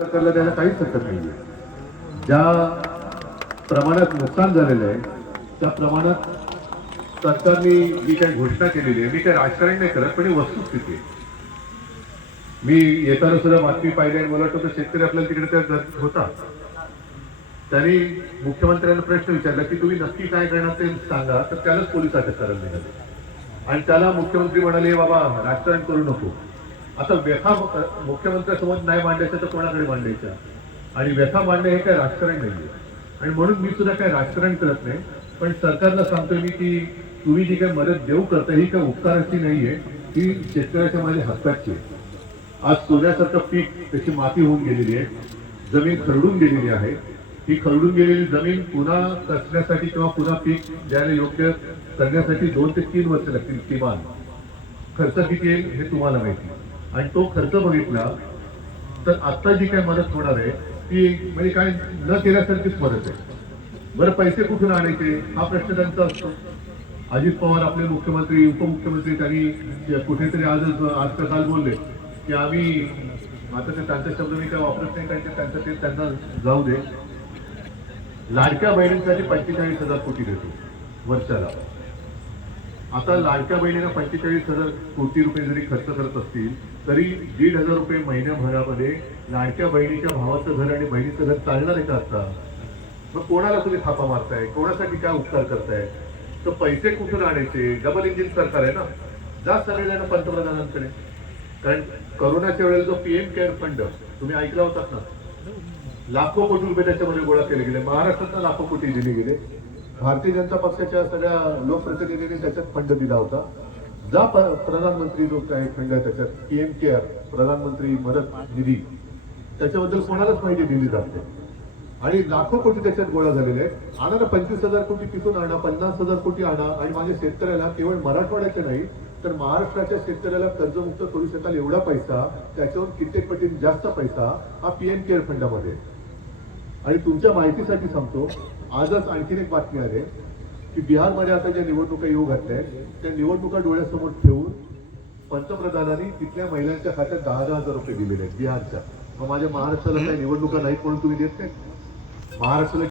सरकारला द्यायला काहीच हरकत नाहीये. ज्या प्रमाणात नुकसान झालेलं आहे त्या प्रमाणात सरकारने जी काही घोषणा केलेली आहे, मी काही राजकारण नाही करत, पण ही वस्तुस्थिती आहे. मी येताना सुद्धा बातमी पाहिली आणि मला वाटतं शेतकरी आपल्याला तिकडे त्या गर्दीत होता. त्यांनी मुख्यमंत्र्यांना प्रश्न विचारला की तुम्ही नक्की काय करणार ते सांगा, तर त्यालाच पोलीस अटक करायला निघाले आणि त्याला मुख्यमंत्री म्हणाले बाबा राजकारण करू नको. आता व्यथा मुख्यमंत्र्यासमोर नाही मांडायचं तर कोणाकडे मांडायच्या, आणि व्यथा मांडणे हे काय राजकारण नाहीये. आणि म्हणून मी सुद्धा काही राजकारण करत नाही, पण सरकारला सांगतोय मी की तुम्ही जी काही मदत देऊ करता ही काही उपकाराची नाहीये, ही शेतकऱ्याच्या माझ्या हक्काची आहे. आज सोन्यासारखं पीक त्याची माती होऊन गेलेली आहे, जमीन खरडून गेलेली आहे. ही खरडून गेलेली जमीन पुन्हा कसण्यासाठी किंवा पुन्हा पीक द्यायला योग्य करण्यासाठी 2 ते 3 वर्ष लागतील किमान. खर्च किती येईल हे तुम्हाला माहिती, आणि तो खर्च बघितला तर आता जी काही मदत होणार आहे ती म्हणजे काय न केल्यासारखीच मदत आहे. बरं पैसे कुठून आणायचे हा प्रश्न त्यांचा असतो. अजित पवार आपले मुख्यमंत्री उपमुख्यमंत्री त्यांनी कुठेतरी आज का काल बोलले की आम्ही, आता ते त्यांचा शब्द मी काय वापरत नाही कारण त्यांचं ते त्यांना जाऊ दे, लाडक्या बहिणींसाठी 45,000 कोटी देतो वर्षाला. आता लाडक्या बहिणीला 45,000 कोटी रुपये जरी खर्च करत असतील तरी 1,500 रुपये महिन्याभरामध्ये लाडक्या बहिणीच्या भावाचं घर आणि बहिणीचं घर चालणार आहे का आता? मग कोणाला तुम्ही थापा मारताय, कोणासाठी काय उपकार करताय? तर पैसे कुठून आणायचे? डबल इंजिन सरकार आहे ना. जा सगळेजण पंतप्रधानांकडे, कारण करोनाच्या वेळेला जो PM केअर फंड तुम्ही ऐकला होतात ना, लाखो कोटी रुपये त्याच्यामध्ये गोळा केले गेले. महाराष्ट्रात लाखो कोटी दिले गेले. भारतीय जनता पक्षाच्या सगळ्या लोकप्रतिनिधींनी त्याच्यात फंड दिला होता. जा प्रधानमंत्री जो काही फंड आहे त्याच्यात PM केअर प्रधानमंत्री मदत निधी, त्याच्याबद्दल कोणालाच माहिती दिली जाते आणि लाखो कोटी त्याच्यात गोळा झालेले आहेत. आणा ना 25,000 कोटी तिथून आणा, 50,000 कोटी आणा, आणि माझ्या शेतकऱ्याला केवळ मराठवाड्याचे नाही तर महाराष्ट्राच्या शेतकऱ्याला कर्जमुक्त करू शकाल एवढा पैसा, त्याच्यावर कित्येक पटीने जास्त पैसा हा PM केअर फंडामध्ये. आणि तुमच्या माहितीसाठी सांगतो, आजच आणखीन एक बातमी आली की बिहारमध्ये आता ज्या निवडणुका येऊ घातल्या त्या निवडणुका डोळ्यासमोर ठेवून पंतप्रधानांनी तिथल्या महिलांच्या खात्यात 10,000 रुपये दिलेले आहेत बिहारच्या. मग माझ्या महाराष्ट्राला काही निवडणुका नाहीत म्हणून तुम्ही देत नाही? महाराष्ट्राला